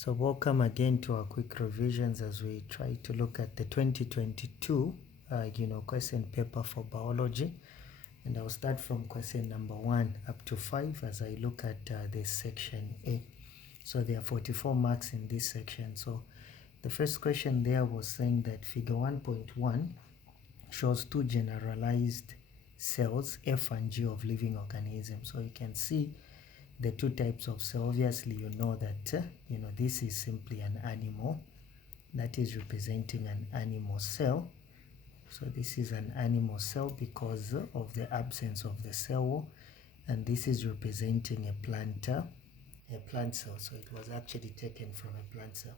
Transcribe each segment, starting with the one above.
So welcome again to our quick revisions as we try to look at the 2022 question paper for biology. And I'll start from question number 1 up to 5 as I look at this section A. So there are 44 marks in this section. So the first question there was saying that figure 1.1 shows two generalized cells, F and G, of living organisms. So you can see the two types of cell. Obviously you know that this is simply an animal that is representing an animal cell. So this is an animal cell because of the absence of the cell wall, and this is representing a plant cell. So it was actually taken from a plant cell.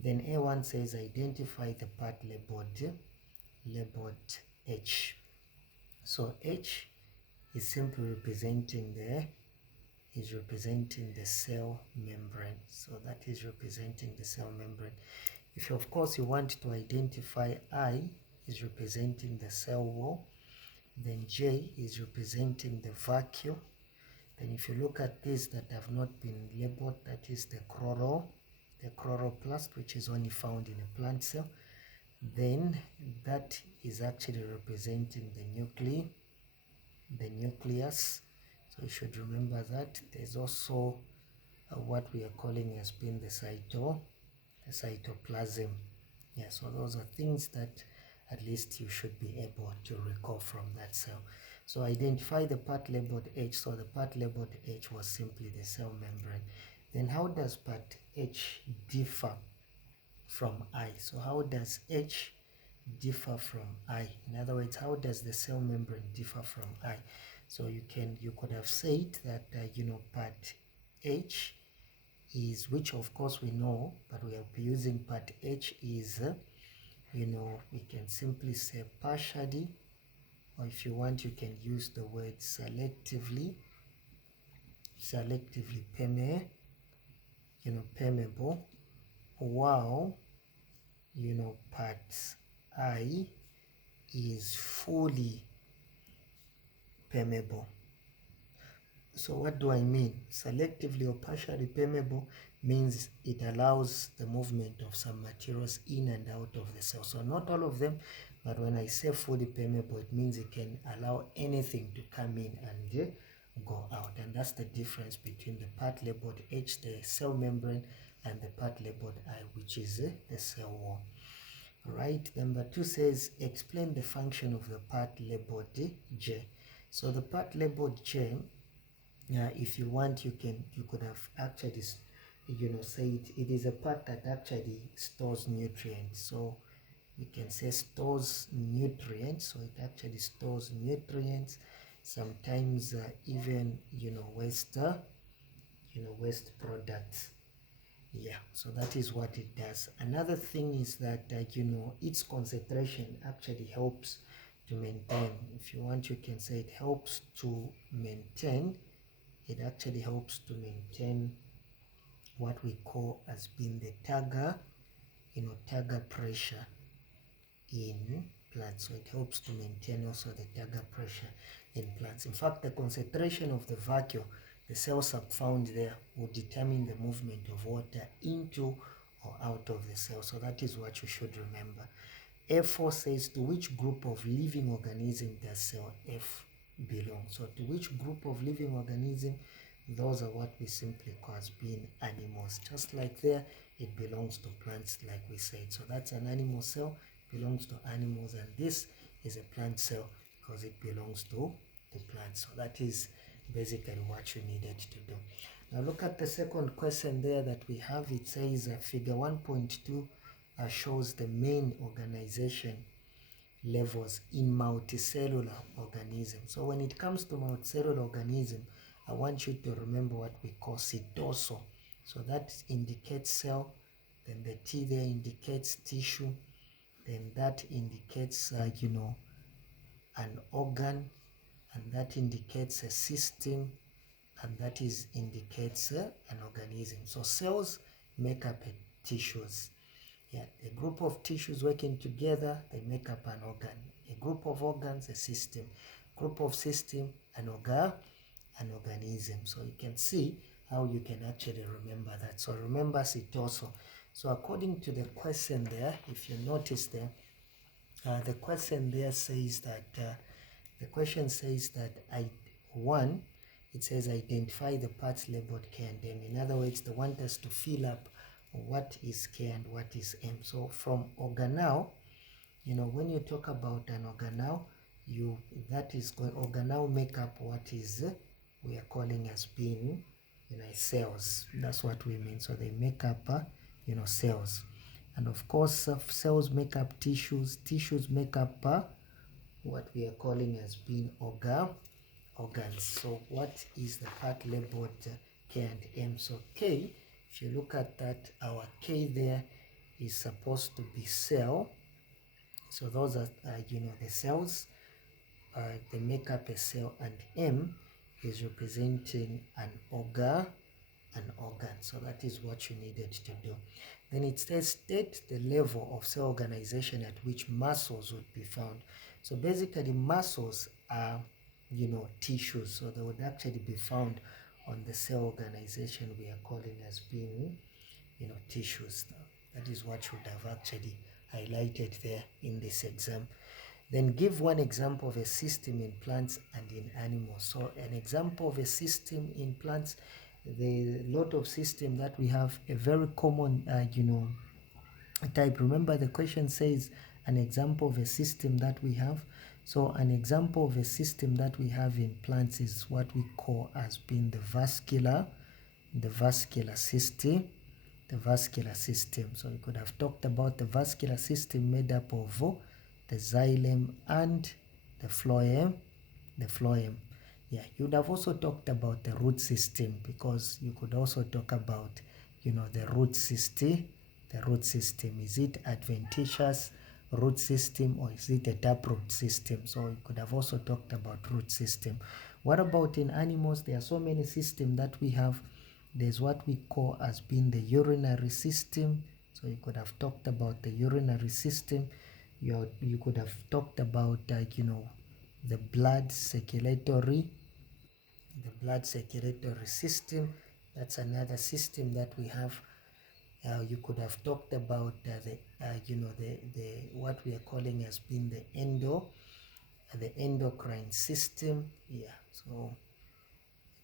Then A1 says identify the part labeled H. So H is simply representing the cell membrane. So that is representing the cell membrane. If of course you want to identify I, is representing the cell wall, then J is representing the vacuole. Then if you look at these that have not been labeled, that is the chloroplast, which is only found in a plant cell. Then that is actually representing the nucleus. So you should remember that. There's also what we are calling as being the cytoplasm. Yeah, so those are things that at least you should be able to recall from that cell. So identify the part labeled H. So the part labeled H was simply the cell membrane. Then how does part H differ from I? So how does H differ from I? In other words, how does the cell membrane differ from I? So you could have said that part H is, which of course we know, but we will be using part H is we can simply say partially, or if you want you can use the word selectively permeable, while part I is fully permeable. So what do I mean? Selectively or partially permeable means it allows the movement of some materials in and out of the cell. So not all of them, but when I say fully permeable, it means it can allow anything to come in and go out. And that's the difference between the part labeled H, the cell membrane, and the part labeled I, which is the cell wall. Right. Number 2 says explain the function of the part labeled J. So the part labeled J, if you want, you could have actually say it is a part that actually stores nutrients. So we can say stores nutrients. So it actually stores nutrients, sometimes even waste products. Yeah, so that is what it does. Another thing is that its concentration actually helps to maintain. If you want, you can say it helps to maintain. It actually helps to maintain what we call as being the Tagger pressure in plants. So it helps to maintain also the Tagger pressure in plants. In fact, the concentration of the vacuole, the cells found there, will determine the movement of water into or out of the cell. So that is what you should remember. F4 says to which group of living organism does cell F belong? So to which group of living organism? Those are what we simply call as being animals. Just like there, it belongs to plants, like we said. So that's an animal cell, belongs to animals, and this is a plant cell because it belongs to plants. So that is basically what you needed to do. Now look at the second question there that we have. It says figure 1.2 shows the main organization levels in multicellular organism. So when it comes to multicellular organism, I want you to remember what we call cytosol. So that indicates cell, then the T there indicates tissue, then that indicates an organ, and that indicates a system, and that indicates an organism. So cells make up tissues. Yeah, a group of tissues working together, they make up an organ. A group of organs, a system. Group of system, an organism. So you can see how you can actually remember that. So remember it also. So according to the question there, if you notice there, the question there says that the question says that one, it says identify the parts labeled K and M. In other words, they want us to fill up what is K and what is M. So from organelle, when you talk about an organelle, that is going organelle make up what is we are calling as being cells. That's what we mean. So they make up cells, and of course cells make up tissues. Tissues make up what we are calling as being organs. So what is the part labeled K and M? So K, if you look at that, our K there is supposed to be cell. So those are the cells. They make up a cell, and M is representing an organ. So that is what you needed to do. Then it says state the level of cell organization at which muscles would be found. So basically muscles are tissues, so they would actually be found on the cell organization we are calling as being tissues. That is what you would have actually highlighted there in this exam. Then give one example of a system in plants and in animals. So an example of a system in plants, the lot of system that we have, a very common type. Remember the question says an example of a system that we have. So an example of a system that we have in plants is what we call as being the vascular system. The vascular system. So we could have talked about the vascular system made up of the xylem and the phloem. Yeah, you would have also talked about the root system, because you could also talk about the root system. Is it adventitious root system, or is it a taproot system? So you could have also talked about root system. What about in animals? There are so many systems that we have. There's what we call as being the urinary system. So you could have talked about the urinary system. You could have talked about the blood circulatory system. That's another system that we have. You could have talked about the what we are calling as being the endocrine system. Yeah, so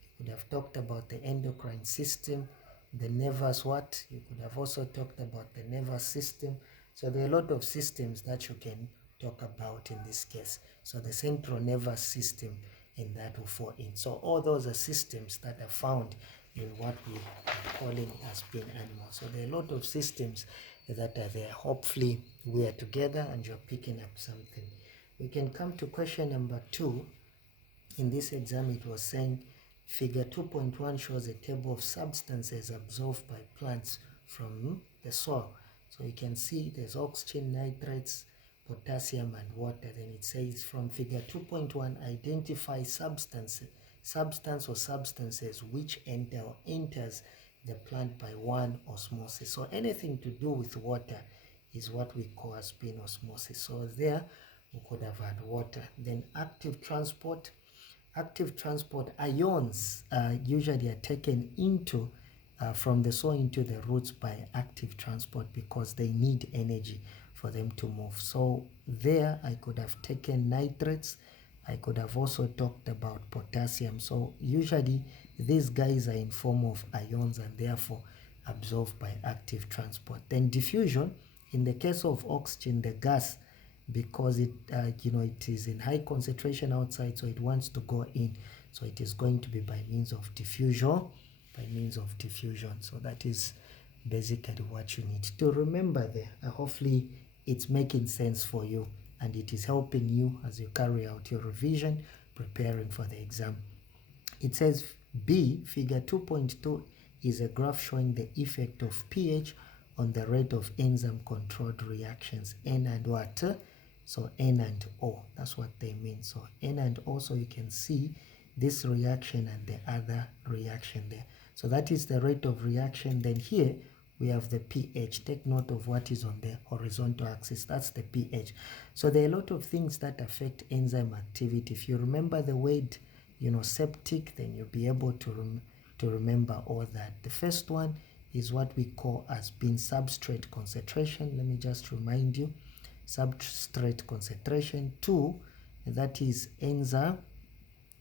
you could have talked about the endocrine system. The nervous what? You could have also talked about the nervous system. So there are a lot of systems that you can talk about in this case. So the central nervous system in that will fall in. So all those are systems that are found in what we are calling as being animals. So there are a lot of systems that are there. Hopefully we are together and you're picking up something. We can come to question number 2. In this exam it was saying figure 2.1 shows a table of substances absorbed by plants from the soil. So you can see there's oxygen, nitrates, potassium and water. Then it says from figure 2.1 identify substance or substances which enters the plant by one osmosis. So anything to do with water is what we call as being osmosis. So there we could have had water. Then active transport ions usually are taken into from the soil into the roots by active transport, because they need energy for them to move. So there I could have taken nitrates. I could have also talked about potassium. So usually these guys are in form of ions and therefore absorbed by active transport. Then diffusion, in the case of oxygen, the gas, because it it is in high concentration outside, so it wants to go in, so it is going to be by means of diffusion. So that is basically what you need to remember there. Hopefully it's making sense for you and it is helping you as you carry out your revision, preparing for the exam. It says B, figure 2.2 is a graph showing the effect of pH on the rate of enzyme controlled reactions, N and what? So N and O, that's what they mean. So N and O, so you can see this reaction and the other reaction there. So that is the rate of reaction. Then here we have the pH. Take note of what is on the horizontal axis. That's the pH. So there are a lot of things that affect enzyme activity. If you remember the word septic, then you'll be able to to remember all that. The first one is what we call as being substrate concentration. Let me just remind you, substrate concentration. 2, that is enzyme.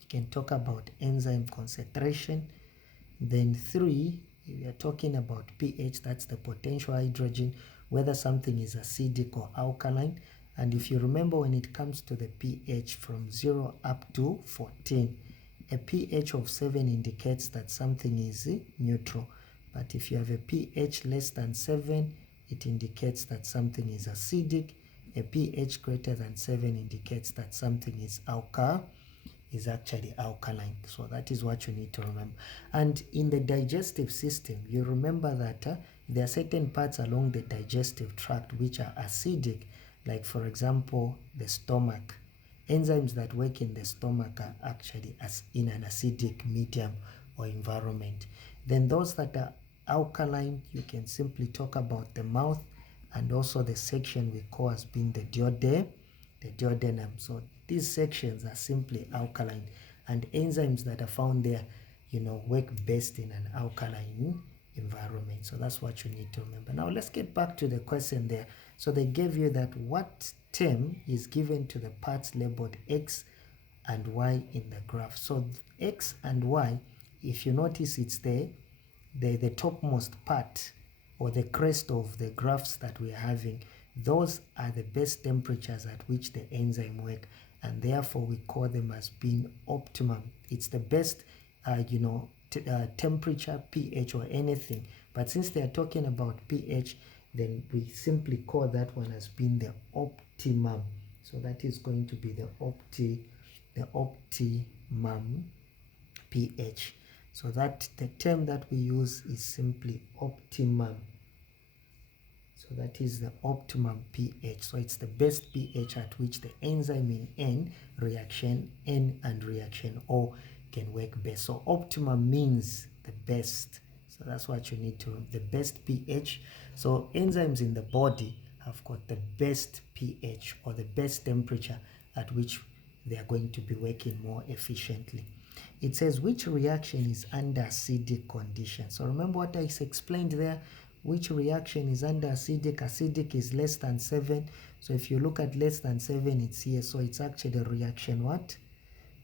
You can talk about enzyme concentration. Then 3, we are talking about pH, that's the potential hydrogen, whether something is acidic or alkaline. And if you remember, when it comes to the pH from 0 up to 14, a pH of 7 indicates that something is neutral. But if you have a pH less than 7, it indicates that something is acidic. A pH greater than 7 indicates that something is actually alkaline. So that is what you need to remember. And in the digestive system, you remember that there are certain parts along the digestive tract which are acidic, like for example the stomach. Enzymes that work in the stomach are actually in an acidic medium or environment. Then those that are alkaline, you can simply talk about the mouth and also the section we call as being the duodenum. So these sections are simply alkaline, and enzymes that are found there, work best in an alkaline environment. So that's what you need to remember. Now let's get back to the question there. So they gave you that what term is given to the parts labeled X and Y in the graph. So X and Y, if you notice, it's the topmost part or the crest of the graphs that we're having. Those are the best temperatures at which the enzyme work, and therefore we call them as being optimum. It's the best temperature, pH or anything, but since they are talking about pH, then we simply call that one as being the optimum. So that is going to be the optimum pH. So that the term that we use is simply optimum. So that is the optimum pH. So it's the best pH at which the enzyme in N and reaction O can work best. So optimum means the best. So that's what you need to, the best pH. So enzymes in the body have got the best pH or the best temperature at which they are going to be working more efficiently. It says which reaction is under acidic conditions. So remember what I explained there, which reaction is under acidic. Acidic is less than 7. So if you look at less than 7, it's here. So it's actually reaction what?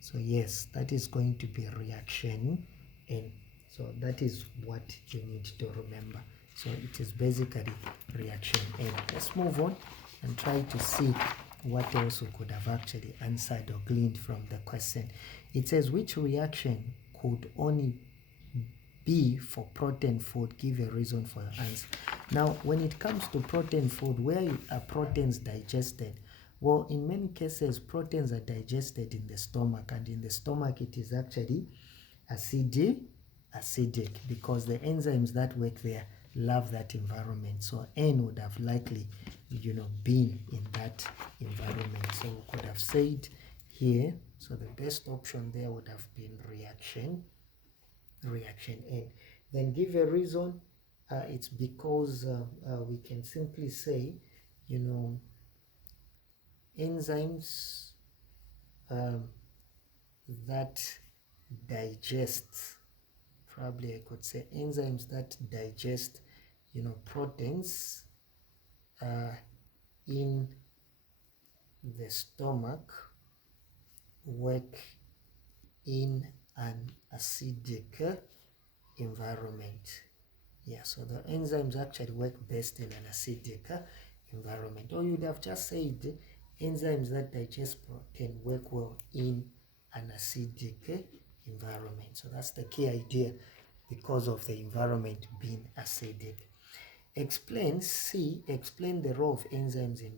So yes, that is going to be reaction N. So that is what you need to remember. So it is basically reaction N. Let's move on and try to see what else we could have actually answered or gleaned from the question. It says which reaction could only be for protein food? Give a reason for your answer. Now when it comes to protein food, where are proteins digested? Well, in many cases proteins are digested in the stomach, and in the stomach it is actually acidic because the enzymes that work there love that environment. So N would have likely been in that environment. So we could have said here, so the best option there would have been reaction N. Then give a reason. It's because we can simply say enzymes that digest, probably I could say enzymes that digest proteins in the stomach work in an acidic environment. Yeah, so the enzymes actually work best in an acidic environment. Or you'd have just said enzymes that digest protein work well in an acidic environment. So that's the key idea, because of the environment being acidic. Explain the role of enzymes in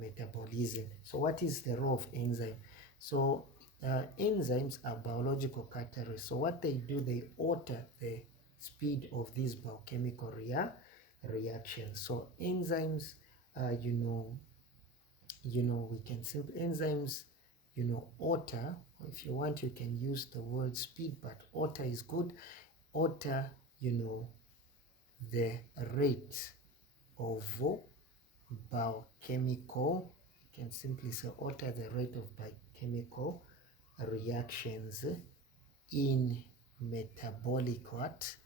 metabolism. So what is the role of enzyme? So enzymes are biological catalysts. So what they do, they alter the speed of these biochemical reactions. So enzymes, we can simply enzymes, alter. If you want, you can use the word speed, but alter is good. Alter, the rate of biochemical, you can simply say alter the rate of biochemical reactions in metabolic what?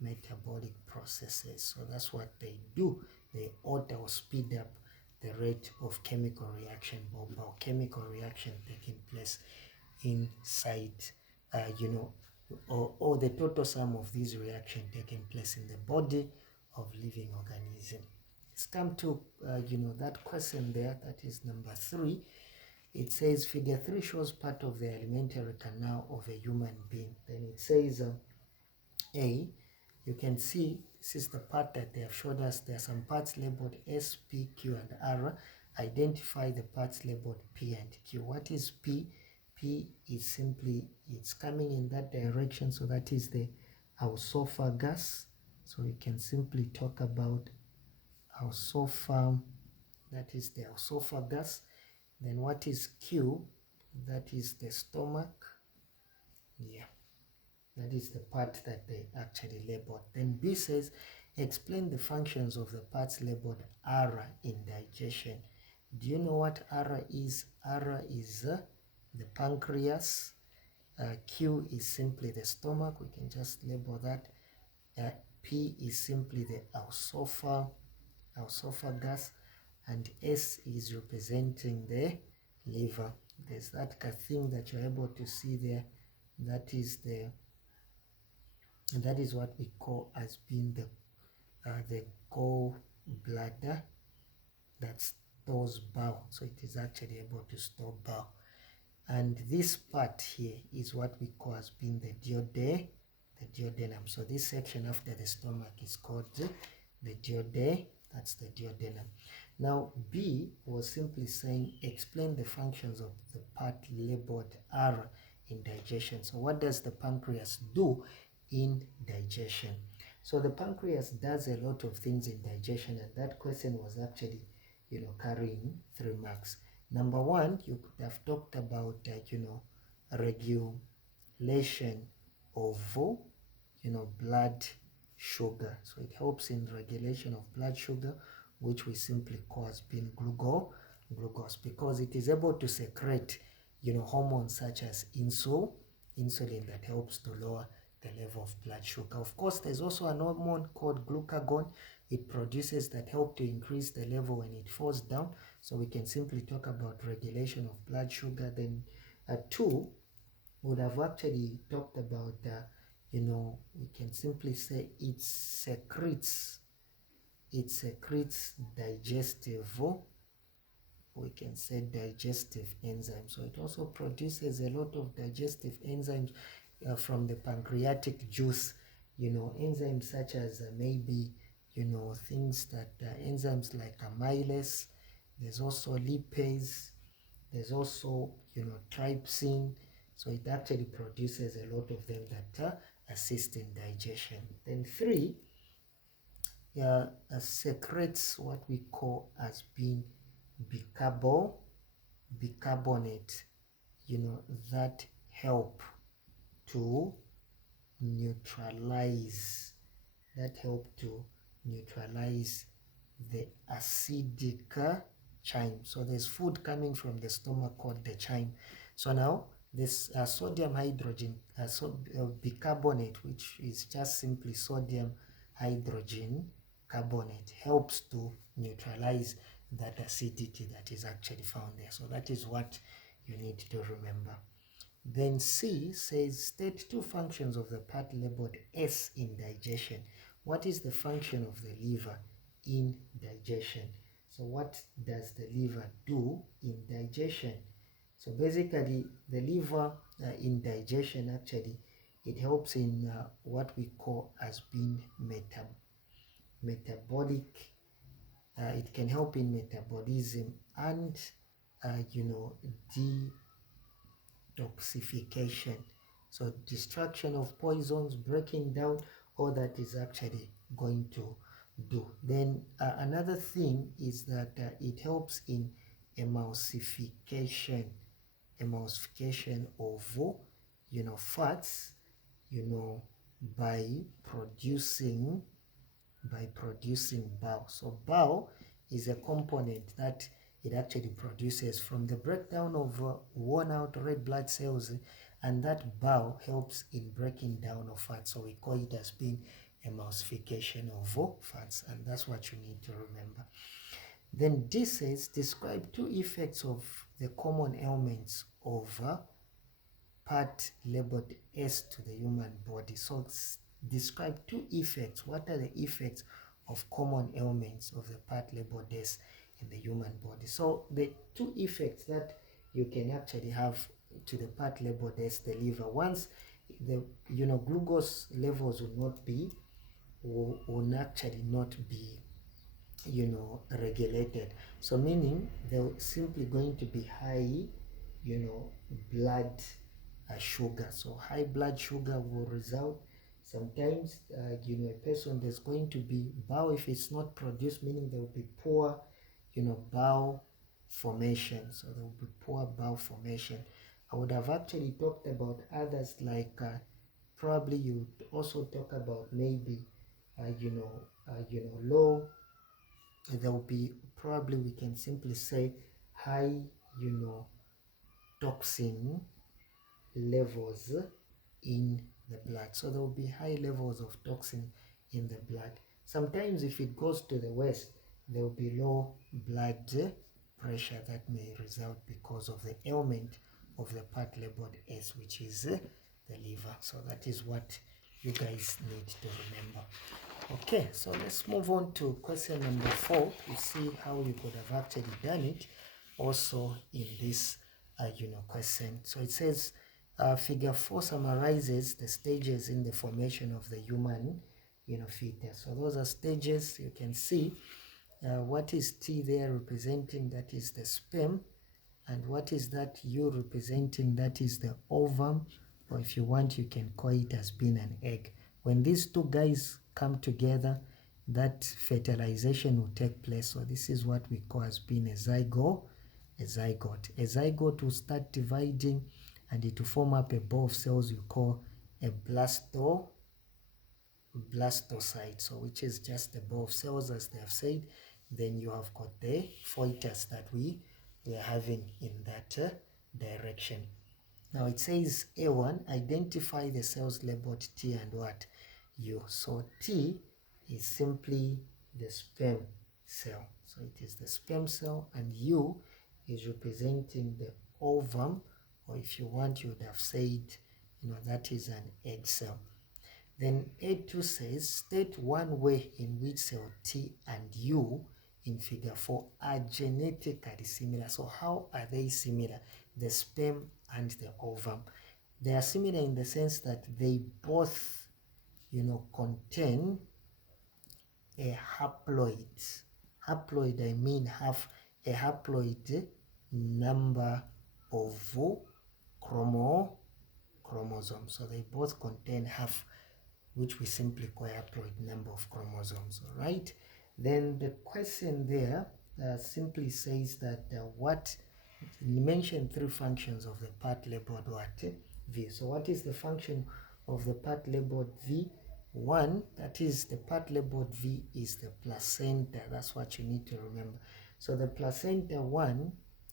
Metabolic processes. So that's what they do. They alter or speed up the rate of chemical reaction or biochemical reaction taking place inside, or the total sum of these reactions taking place in the body of living organism. Let's come to, that question there, that is number 3. It says figure 3 shows part of the alimentary canal of a human being. Then it says A, you can see this is the part that they have showed us. There are some parts labeled S, P, Q, and R. Identify the parts labeled P and Q. What is P? P is simply, it's coming in that direction, so that is the esophagus. So we can simply talk about esophagus, that is the esophagus. Then what is Q? That is the stomach. Yeah, that is the part that they actually labeled. Then B says, explain the functions of the parts labeled R in digestion. Do you know what R is? R is the pancreas. Q is simply the stomach. We can just label that. P is simply the esophagus, and S is representing the liver. There's that thing that you're able to see there. That is what we call as being the gallbladder that stores bile. So it is actually able to store bile. And this part here is what we call as being the duodenum. So this section after the stomach is called the duodenum. That's the duodenum. Now B was simply saying explain the functions of the part labeled R in digestion. So what does the pancreas do in digestion? So the pancreas does a lot of things in digestion, and that question was actually carrying 3 marks. Number 1, you could have talked about regulation of blood sugar. So it helps in regulation of blood sugar, which we simply call as being glucose, because it is able to secrete hormones such as insulin that helps to lower the level of blood sugar. Of course, there's also an hormone called glucagon. It produces that help to increase the level when it falls down. So we can simply talk about regulation of blood sugar. Then 2 would have actually talked about we can simply say it secretes digestive, we can say digestive enzymes. So it also produces a lot of digestive enzymes from the pancreatic juice, enzymes such as maybe things that enzymes like amylase. There's also lipase, there's also trypsin. So it actually produces a lot of them that assist in digestion. Then 3 secretes what we call as being bicarbonate, that help to neutralize the acidic chyme. So there's food coming from the stomach called the chyme. So now this sodium hydrogen bicarbonate, which is just simply sodium hydrogen carbonate, helps to neutralize that acidity that is actually found there. So that is what you need to remember. Then C says state 2 functions of the part labeled S in digestion. What is the function of the liver in digestion? So what does the liver do in digestion? So basically the liver in digestion, actually it helps in what we call as being metabolic. It can help in metabolism and detoxification. So destruction of poisons, breaking down, all that is actually going to do. Then another thing is that it helps in emulsification of fats, by producing bile. So bile is a component that it actually produces from the breakdown of worn out red blood cells and that bow helps in breaking down of fat. So we call it as being emulsification of fats, and that's what you need to remember. Then D says describe two effects of the common ailments of part labeled S to the human body. So describe two effects. What are the effects of common ailments of the part labeled S in the human body? So the two effects that you can actually have to the part labeled S, the liver, once the glucose levels will actually not be regulated. So meaning they're simply going to be high blood sugar. So high blood sugar will result sometimes a person, there's going to be bowel, if it's not produced, meaning there will be poor bowel formation. So there will be poor bowel formation. I would have actually talked about others, like probably you also talk about maybe low, there will be, probably we can simply say, high toxin levels in the blood. So there will be high levels of toxin in the blood. Sometimes if it goes to the west, there will be low blood pressure that may result because of the ailment of the part labeled S, which is the liver. So that is what you guys need to remember. Okay, so let's move on to question number 4 to see how you could have actually done it also in this question. So it says figure 4 summarizes the stages in the formation of the human fetus. So those are stages. You can see what is T there representing, that is the sperm, and what is that U representing, that is the ovum, or if you want you can call it as being an egg. When these two guys come together, that fertilization will take place. So this is what we call as being a zygote. A zygote will start dividing and it will form up a ball of cells you call a blastocyte, so which is just a ball of cells, as they have said. Then you have got the foetus that we are having in that direction. Now it says A1, identify the cells labeled T and what? U. So T is simply the sperm cell. So it is the sperm cell, and U is representing the ovum, or if you want, you would have said, that is an egg cell. Then A2 says, state one way in which cell T and U in figure 4 are genetically similar. So how are they similar? The sperm and the ovum. They are similar in the sense that they both, contain a haploid. Haploid, I mean have a haploid number of chromosomes. So they both contain half, which we simply call haploid number of chromosomes. All right. Then the question there simply says that what mention 3 functions of the part labeled what? V. So what is the function of the part labeled V? One, that is the part labeled V is the placenta. That's what you need to remember. So the placenta, one,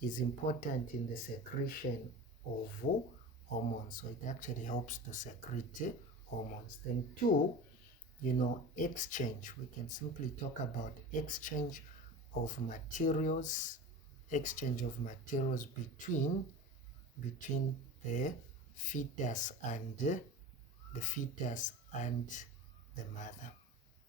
is important in the secretion of hormones. So it actually helps to secrete hormones. Then 2, exchange. We can simply talk about exchange of materials between the fetus and the mother.